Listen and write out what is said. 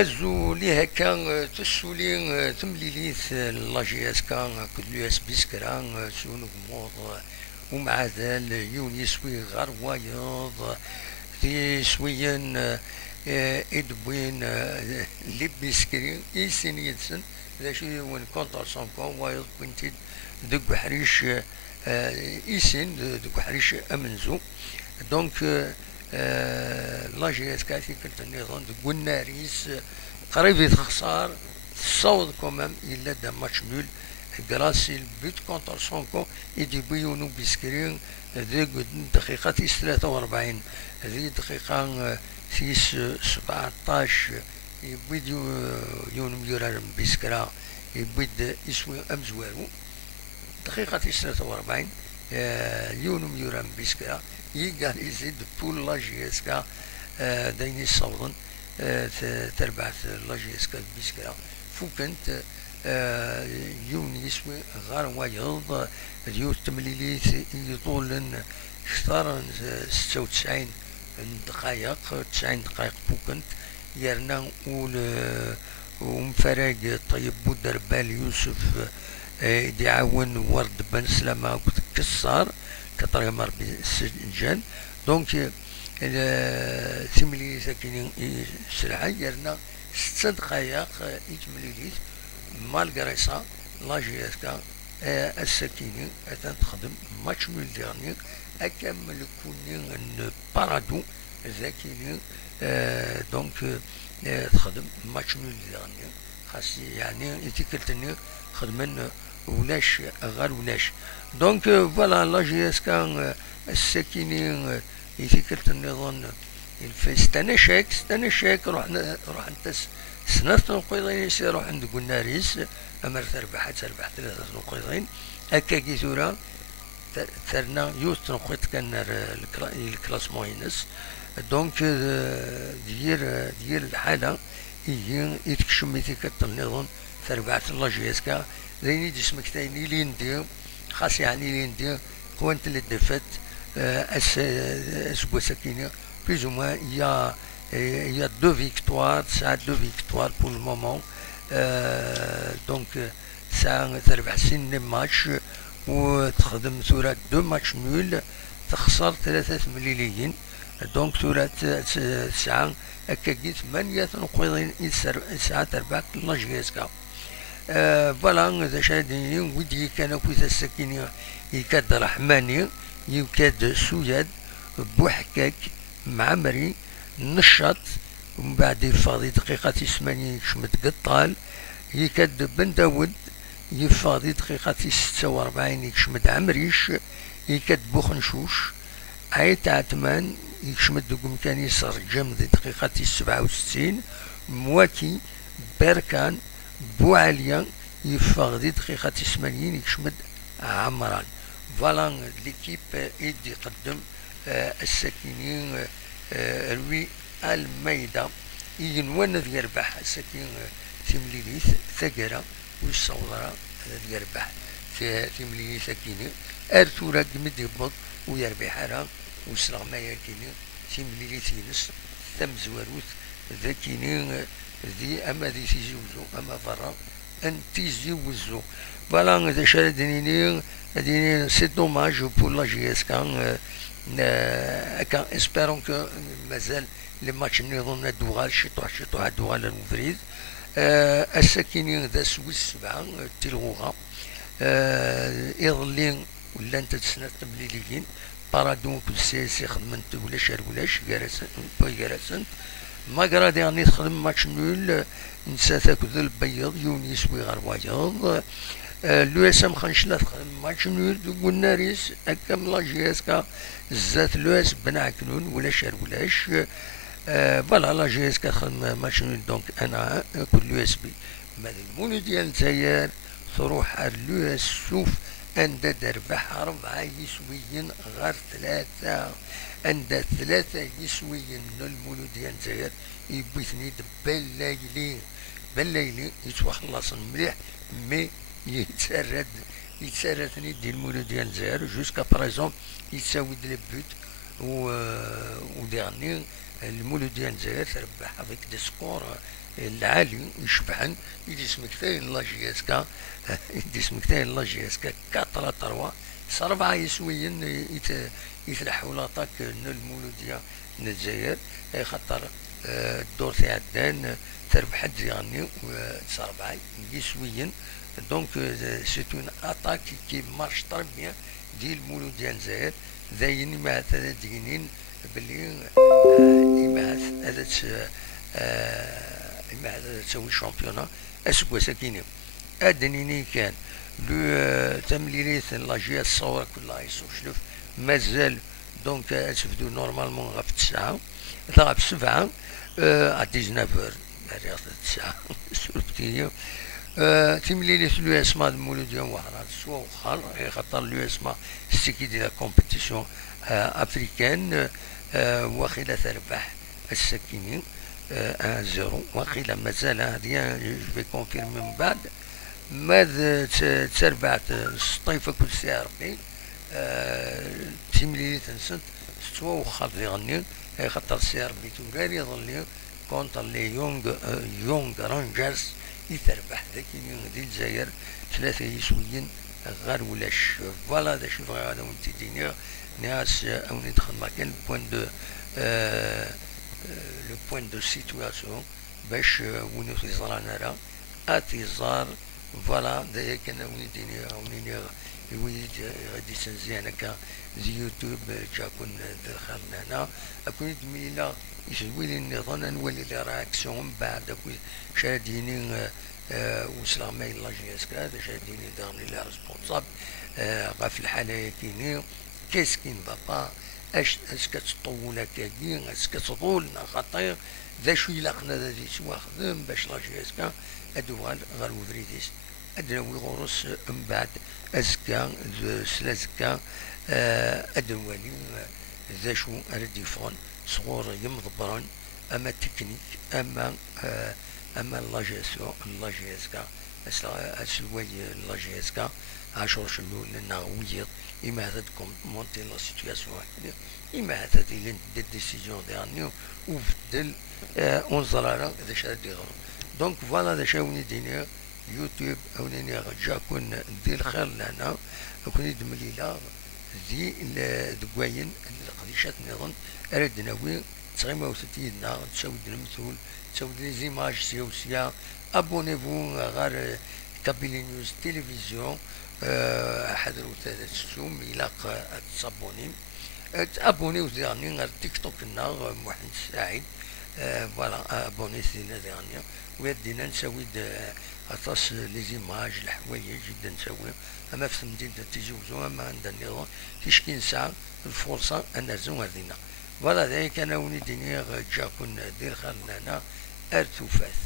ازو لي هكا تسولي تمليليت لاجياس كان كل يو اس بي سكران سونو موض ومع ذال يونيس وي غار وايض في شويا ادوين لي بيسكرين ايسين يدسن ذا شي وين كونتر سونكون وايض بنتي دق بحريش ايسين دق بحريش امنزو دونك لاجياس كاتي كنت النظام دق الناريس قريب يتخسر الصوت كومام إلا دا ماتش نول غراسي البيت كونتر سونكو يدي بيونو بيسكرين ذي دقيقة 43 ذي دقيقة سيس 17 يبيد يونو يورا بيسكرا يبيد يسوي أمزوارو دقيقة 43 يونو يورا بيسكرا يقال يزيد بول لاجيسكا دايني صوتن تربعت لاجيسكا بيسكرا فوكنت يونيس غار وايض ديوت تمليليت يطولن شطار 96 دقائق 90 دقائق فوكنت يرنا ومفرق طيب بودربال يوسف يعاون ورد بن سلامة كسار كطريق مر بالسجن دونك تمليليت كاين سرعة يرنا 6 دقائق يتمليليت مالغري سا لاجيسكا السكيني أتن تخدم ماتش من ديرني أكمل كوني بارادو ذاكيني دونك تخدم ماتش من ديرني خاصي يعني يتكلتني خدمن ولاش غير ولاش دونك فوالا لاجيسكا السكيني يتكلتني ظن ستانشيك روح نتس سنة نقيضين يصير روح عند قناريس أمر تربح 3 نقيضين هكا كي ثورا ثرنا يوست نقيض كان الكلاس ماينس دونك دير الحالة يتكشم يتكت النظام تربعة لاجيسكا زيني جسمك تايني ليندي خاص يعني ليندي خوانت اللي دفت أسبوع سكينة plus ou moins il y a 2 victoires, ça a 2 victoires pour le moment. Donc ça a تربح سن ماتش وتخدم ثورة 2 ماتش نول تخسر 3 مليليين دونك ثورة ساعة هكاكي 8 نقيضين ساعة تربح لاجيسكا فوالا ذا شاديني ودي كان كويس السكينة يكاد رحماني يكاد سويد بوحكاك معمري نشط ومن بعد يفاضي دقيقة 80 شمت قطال يكاد بن داود يفاضي دقيقة 46 يكشمت عمريش يكاد بوخنشوش عيت عتمان يكشمت دوكم كان يصر جمد دقيقة 67 مواكي بركان بوعليا يفاضي دقيقة 80 يكشمت عمران فوالا ليكيب يدي يقدم السكينين روي الميدة ينون يربح السكين تمليليث ثقرة والصورة يربح تمليليث سكيني أرثورة قمد يبض ويربح راه وسلغ ما يكيني تمليليث ينس ثم زواروث ذاكيني ذي أما ذي تيزوزو أما فرا أن تيزوزو فوالا ذا شادنيني سي دوماج بور لا جي اس كان كان اسبيرون كو مازال لي ماتش نظن دوغال شطوح دوغال المفريد السكينين ذا سويس 7 تلغوغا يظلين ولا انت تسنى تمليليين بارادون كل سياسي خدمت ولا شار ولاش كارسنت ما قرا ديرني تخدم ماتش نول نسا تاكل البيض يونيس ويغار وايض لو اس ام خنشلا تخدم ماتش نول دوك الناريس هكا من لاجيسكا زات لو اس بنعكنون ولا شار ولاش فوالا لاجيسكا تخدم ماتش نول دونك انا كل لو اس بي مال المونو ديال نتاير تروح لو اس شوف عند دربح 4 يسويين غير 3 عند 3 يسويين المونو ديال نتاير يبيثني بالليلي يتوخلص مليح مي يتسرد ديال المولود ديال الجزائر جوسكا بريزون يتساوي دي بوت و ديرني المولود ديال الجزائر تربح افيك دي سكور العالي يشبعن يدي سمكتين لا جي اس كا يدي سمكتين لا جي اس كا 4 3 4 يسويين يتلحوا لاطاك المولود ديال الجزائر خاطر الدور تاع الدان تربح ديالني و 4 يسويين دونك سي اون اتاك كي مارش تري بيان ديال المولود ديال الجزائر داين مع دينين بلي هذا تسوي شامبيونا اسكو ساكينين ادنيني كان لو تمليليت لاجي الصور كلها يسوشلف مازال دونك تبدو نورمالمون غا في 9 غا في 7 ا 19 رياض 9 سوربتي تمليليت لو اسما المولود ديال واحد سوا وخر خاطر لو اسما ستيكي ديال لا كومبيتيسيون افريكان واخيلا تربح السكينين 1-0 واخيلا مازال هادي جو في كونفيرمي من بعد ماذا تربعت السطيفة كل ساعة ربي تيمليلي تنسد ستوا وخر ديالني خاطر سي ربي توراري يظل كونتر لي يونغ رانجرز يتربح ذاك اليوم ديال الجزائر 3 يسويين غير ولاش فوالا هذا شوف هذا ونتي دينيا ناس اوني دخل مكان لو بوين دو سيتواسيون باش وين تيزرانا راه اتيزار فوالا دايا كان اوني دينيا اوني الوليد غادي تنزي انا كا زي يوتيوب جاكون دخلنا هنا اكون دميلا يسوي النظام نولي لي رياكسيون من بعد شاديني وصل ما يلا جي اس كا شاديني دارني لي ريسبونسابل غا في الحاله كيني كيسكين بابا اش كتطول هكاكي اش كتطولنا خطير ذا شو يلاقنا ذا سوا خدم باش لا جي اس كا ادو غير وفريديس ادناوي غرس من بعد ازكا سلازكا ادواني ذا شو ارديفون صغور يمضبرن اما تكنيك اما لا جي اس كا اسلوي لا جي اس كا عاشور شلو لنا ويض اما هذا مونتي لا سيتياسيون اما هذا دي ديسيزيون ديالني وبدل انظر على ذا شادي غرو دونك فوالا ذا شاوني دينيا يوتيوب اونيني جاكون ندير خير لنا كوني دمليلا ذي دكواين القديشات نظن ارد ناوي تغيما وستيدنا تساود المثول تساود لي زيماج سيوسيا ابونيفو غير كابيلي نيوز تيليفزيون حضروا ثلاث سوم يلاق تصابوني ابونيو ديالني غير تيك توك لنا محمد سعيد فوالا ابوني سينا ديالني ويدينا نساوي اطاس لي زيماج الحوايج جدا نساوي اما في مدينه تيجي وزو اما عندنا النظام كيشكي نسعى الفرصه ان نرزو هذينا فوالا ذلك انا وني ديني جاكون دير خالنا هنا ارتوفات